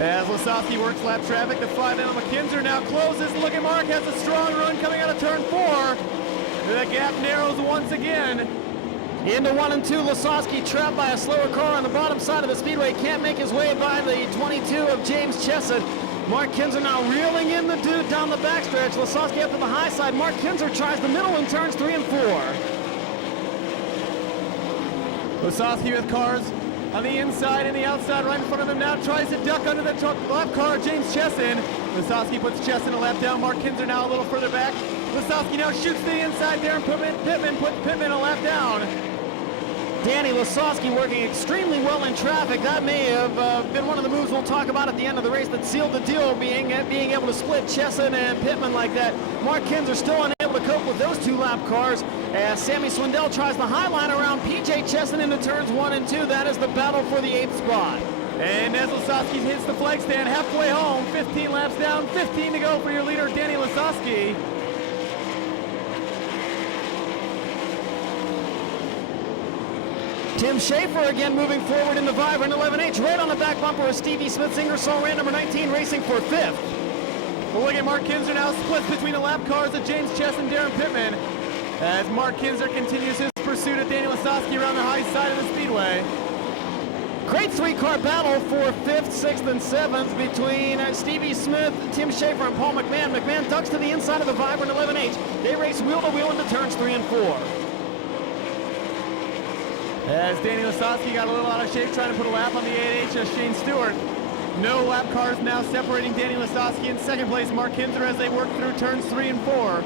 As Lasowski works lap traffic, the 5 now McKinzer now closes. Look at Mark, has a strong run coming out of turn 4. The gap narrows once again. Into 1 and 2, Lasowski trapped by a slower car on the bottom side of the speedway. Can't make his way by the 22 of James Chesson. Mark Kinzer now reeling in the dude down the backstretch. Lasowski up to the high side. Mark Kinzer tries the middle in turns 3 and 4. Lasowski with cars on the inside and the outside right in front of him now. Tries to duck under the lap car, James Chesson. Lasowski puts Chesson a lap down. Mark Kinzer now a little further back. Lasowski now shoots to the inside there, and Pittman puts Pittman a lap down. Danny Lasowski working extremely well in traffic. That may have been one of the moves we'll talk about at the end of the race that sealed the deal, being able to split Chesson and Pittman like that. Mark Kinzer still unable to cope with those 2 lap cars as Sammy Swindell tries the high line around PJ Chesson into turns 1 and 2. That is the battle for the 8th spot. And as Lasowski hits the flag stand halfway home, 15 laps down, 15 to go for your leader, Danny Lasowski. Tim Schaefer again moving forward in the vibrant 11H, right on the back bumper of Stevie Smith's Ingersoll Rand number 19, racing for 5th. Well, look at Mark Kinzer now splits between the lap cars of James Chesson and Darren Pittman as Mark Kinzer continues his pursuit of Danny Lasowski around the high side of the speedway. Great 3-car battle for 5th, 6th, and 7th between Stevie Smith, Tim Schaefer, and Paul McMahon. McMahon ducks to the inside of the vibrant 11H. They race wheel-to-wheel into turns 3 and 4. As Danny Lasowski got a little out of shape trying to put a lap on the 8H of Shane Stewart. No lap cars now separating Danny Lasowski in second place, Mark Kinzer, as they work through turns 3 and 4.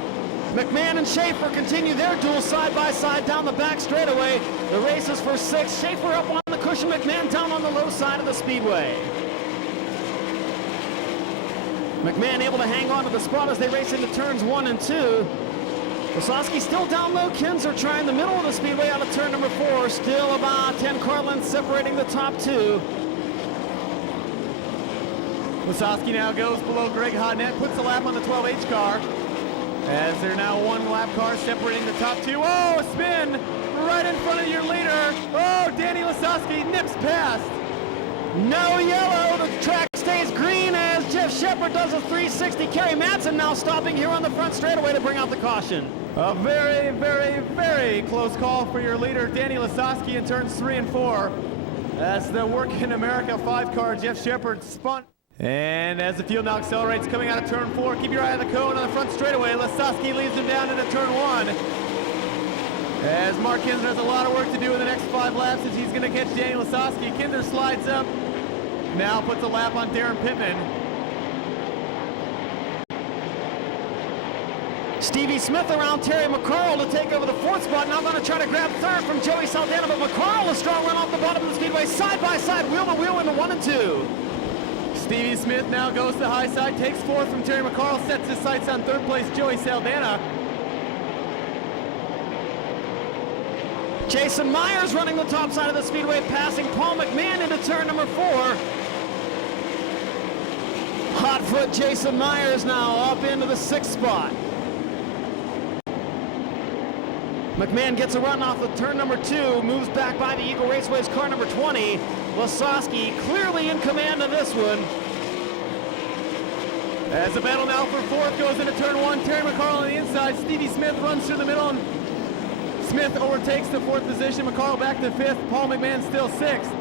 McMahon and Schaefer continue their duel side by side down the back straightaway. The race is for 6th. Schaefer up on the cushion, McMahon down on the low side of the speedway. McMahon able to hang on to the spot as they race into turns 1 and 2. Lasowski still down low. Kinzer trying the middle of the speedway out of turn number 4. Still about 10 car lengths separating the top 2. Lasowski now goes below Greg Hodnett, puts a lap on the 12H car. As they're now 1 lap car separating the top 2. Oh, a spin right in front of your leader. Oh, Danny Lasowski nips past. No yellow. The track stays green as Jeff Shepard does a 360. Kerry Madsen now stopping here on the front straightaway to bring out the caution. A very, very, very close call for your leader, Danny Lasowski, in turns 3 and 4. As the Work in America 5-car, Jeff Shepard spun. And as the field now accelerates coming out of turn 4, keep your eye on the cone on the front straightaway. Lasowski leads him down into turn 1. As Mark Kinzer has a lot of work to do in the next 5 laps as he's going to catch Danny Lasowski. Kinzer slides up, now puts a lap on Darren Pittman. Stevie Smith around Terry McCarl to take over the 4th spot. Now going to try to grab 3rd from Joey Saldana, but McCarl a strong run off the bottom of the speedway, side by side, wheel to wheel into 1 and 2. Stevie Smith now goes to the high side, takes 4th from Terry McCarl, sets his sights on 3rd place Joey Saldana. Jason Myers running the top side of the speedway, passing Paul McMahon into turn number 4. Hot foot Jason Myers now up into the 6th spot. McMahon gets a run off of turn number 2, moves back by the Eagle Raceway's car number 20. Lasowski clearly in command of this one. As the battle now for 4th goes into turn 1, Terry McCarl on the inside. Stevie Smith runs through the middle, and Smith overtakes the 4th position. McCarl back to 5th. Paul McMahon still 6th.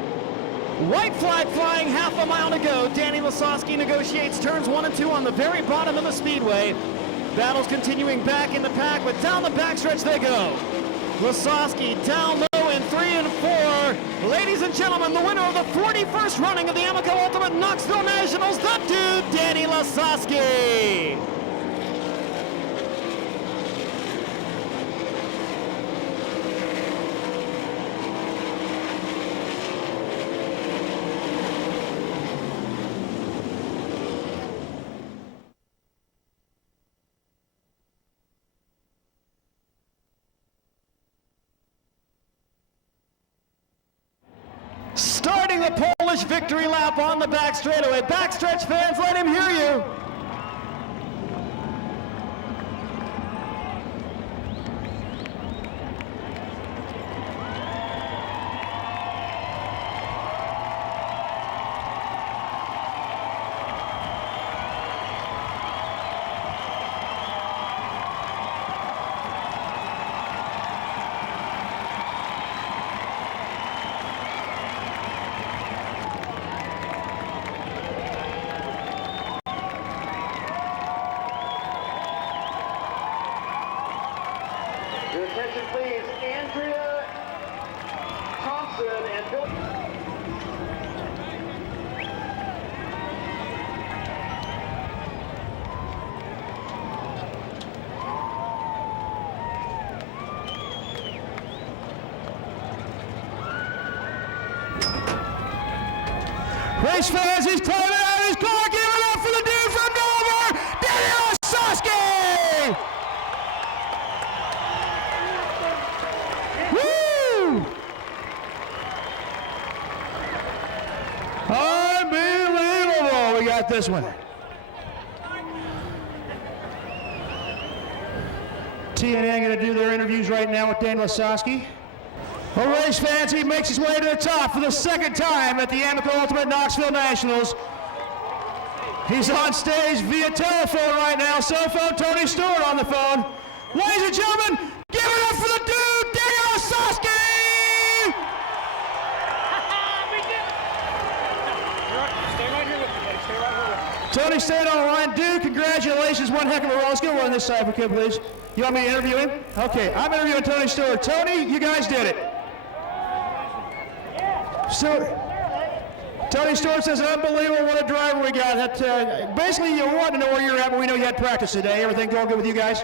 White flag flying, half a mile to go. Danny Lasowski negotiates turns 1 and 2 on the very bottom of the speedway. Battles continuing back in the pack, but down the backstretch they go. Lasowski down low in 3 and 4. Ladies and gentlemen, the winner of the 41st running of the Amoco Ultimate Knoxville Nationals, the dude, Danny Lasowski. Starting the Polish victory lap on the back straightaway. Backstretch fans, let him hear you. attention, please. Andrea Thompson and Bill. Race fans, he's climbing out of his car. Give it up for the dude from Dover, Daniel Soski! Woo! Unbelievable! We got this one. TNA going to do their interviews right now with Daniel Soski. Well, race fans, he makes his way to the top for the second time at the Amico Ultimate Knoxville Nationals. He's on stage via telephone right now. Cell phone, Tony Stewart on the phone. Ladies and gentlemen, give it up for the dude, Daniel Soski! Tony, stay on the line. Dude, congratulations. One heck of a run. Let's get one on this side, if we could, please. You want me to interview him? Okay, I'm interviewing Tony Stewart. Tony, you guys did it. Tony Stewart says, unbelievable, what a driver we got. That, basically, you want to know where you're at, but we know you had practice today. Everything going good with you guys?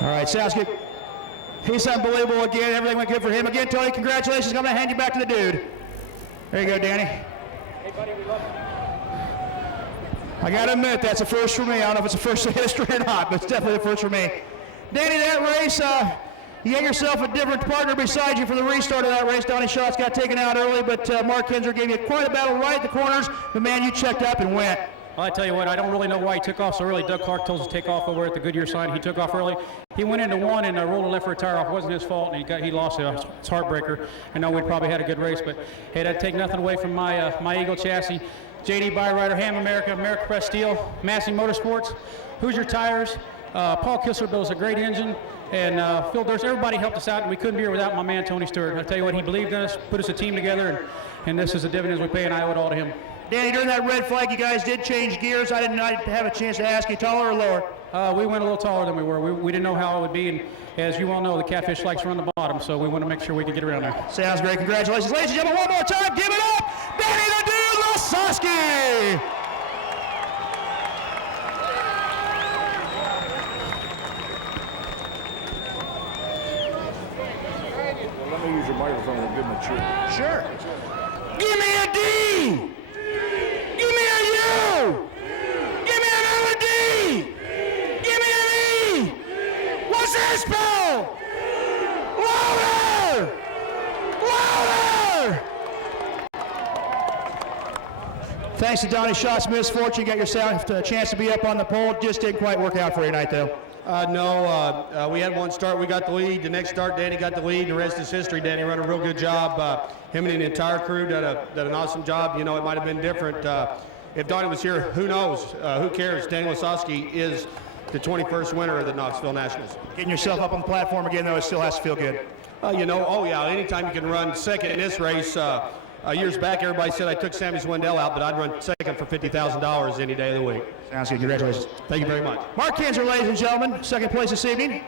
All right, sounds good. He's unbelievable again. Everything went good for him. Again, Tony, congratulations. I'm going to hand you back to the dude. There you go, Danny. Hey, buddy, we love you. I got to admit, that's a first for me. I don't know if it's a first in history or not, but it's definitely a first for me. Danny, that race, you had yourself a different partner beside you for the restart of that race. Donnie Schatz got taken out early, but Mark Kinzer gave you quite a battle right at the corners. But, man, you checked up and went. Well, I tell you what, I don't really know why he took off so early. Doug Clark told us to take off over at the Goodyear side. He took off early. He went into one and rolled a left rear tire off. It wasn't his fault, and he lost it. It's a heartbreaker. I know we'd probably had a good race, but hey, that'd take nothing away from my Eagle chassis. JD Byrider, Ham America, America Press Steel, Massey Motorsports, Hoosier Tires, Paul Kissler builds a great engine, and Phil Durst. Everybody helped us out, and we couldn't be here without my man Tony Stewart. I tell you what, he believed in us, put us a team together, and this is the dividends we pay, and I owe it all to him. Danny, during that red flag, you guys did change gears. I did not have a chance to ask you, taller or lower? We went a little taller than we were. We didn't know how it would be, and as you all know, the Catfish likes to run the bottom, so we want to make sure we can get around there. Sounds great. Congratulations. Ladies and gentlemen, one more time, give it up! Danny the Dude Lasoski! Let me use your microphone and give him a cheer. Sure. Give me a D! Give me a U! Give me another D! Give me an E! What's that spell? Louder! Louder! Thanks to Donnie Schatz's misfortune, you got yourself a chance to be up on the pole. Just didn't quite work out for you tonight, though. No, we had one start, we got the lead. The next start, Danny got the lead, and the rest is history. Danny ran a real good job. Him and the entire crew did an awesome job. You know, it might have been different. If Donnie was here, who knows? Who cares? Daniel Lasoski is the 21st winner of the Knoxville Nationals. Getting yourself up on the platform again, though, it still has to feel good. You know, oh yeah, anytime you can run second in this race. Years back, everybody said I took Sammy Swindell out, but I'd run second for $50,000 any day of the week. Sounds good. Congratulations. Thank you very much. Mark Kinzer, ladies and gentlemen, second place this evening.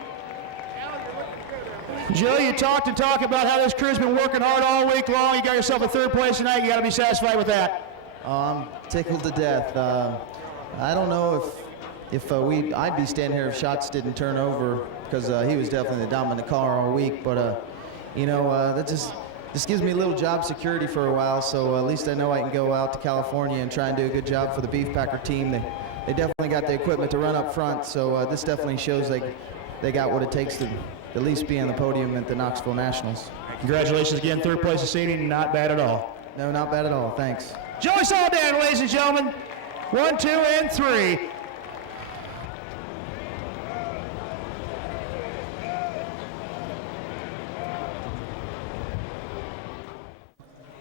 Joe, you talked about how this crew's been working hard all week long. You got yourself a third place tonight. You got to be satisfied with that. I'm tickled to death. I don't know if I'd be standing here if Schatz didn't turn over, because he was definitely the dominant car all week. But you know, that just gives me a little job security for a while. So at least I know I can go out to California and try and do a good job for the Beef Packer team. They definitely got the equipment to run up front. So this definitely shows they got what it takes to at least be on the podium at the Knoxville Nationals. Congratulations again, third place this evening. Not bad at all. No, not bad at all. Thanks. Joey Saldan, ladies and gentlemen. 1, 2, and 3.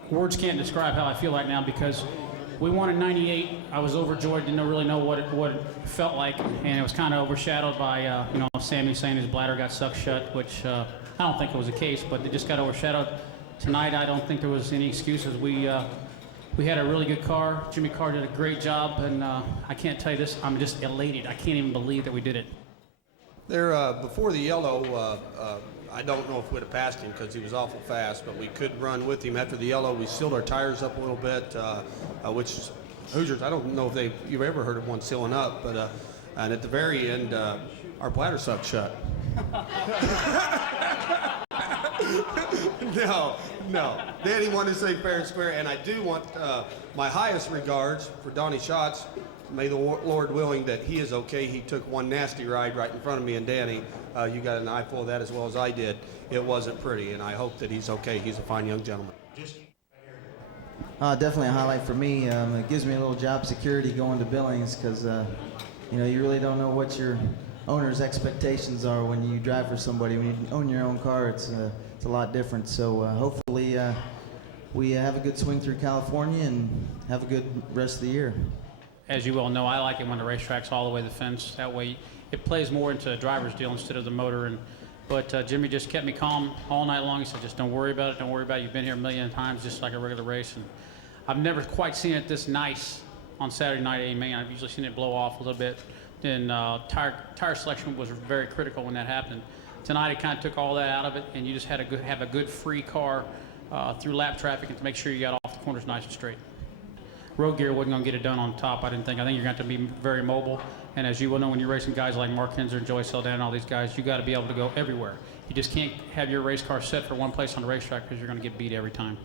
Words can't describe how I feel right now, because we won in '98. I was overjoyed, didn't really know what it felt like, and it was kind of overshadowed by you know, Sammy saying his bladder got sucked shut, which I don't think it was the case, but it just got overshadowed. Tonight, I don't think there was any excuses. We We had a really good car. Jimmy Carr did a great job, and I can't tell you this, I'm just elated. I can't even believe that we did it. There, before the yellow, I don't know if we'd have passed him because he was awful fast, but we could run with him. After the yellow, we sealed our tires up a little bit, which Hoosiers, I don't know if you've ever heard of one sealing up, but and at the very end, our bladder sucked shut. No. Danny wanted to say fair and square, and I do want my highest regards for Donnie Schatz. May the Lord willing that he is okay. He took one nasty ride right in front of me and Danny. You got an eyeful of that as well as I did. It wasn't pretty, and I hope that he's okay. He's a fine young gentleman. Definitely a highlight for me. It gives me a little job security going to Billings because, you know, you really don't know what your owner's expectations are when you drive for somebody. When you own your own car, it's a lot different. So hopefully we have a good swing through California and have a good rest of the year. As you well know, I like it when the racetrack's all the way to the fence. That way it plays more into a driver's deal instead of the motor. But Jimmy just kept me calm all night long. He said, just don't worry about it, don't worry about it. You've been here a million times, just like a regular race. And I've never quite seen it this nice on Saturday night at Main. I've usually seen it blow off a little bit. Then tire selection was very critical when that happened. Tonight it kind of took all that out of it, and you just had have a good free car through lap traffic and to make sure you got off the corners nice and straight. Road gear wasn't going to get it done on top, I didn't think. I think you're going to have to be very mobile. And as you well know, when you're racing guys like Mark Henzer and Joey Saldan and all these guys, you got to be able to go everywhere. You just can't have your race car set for one place on the racetrack because you're going to get beat every time.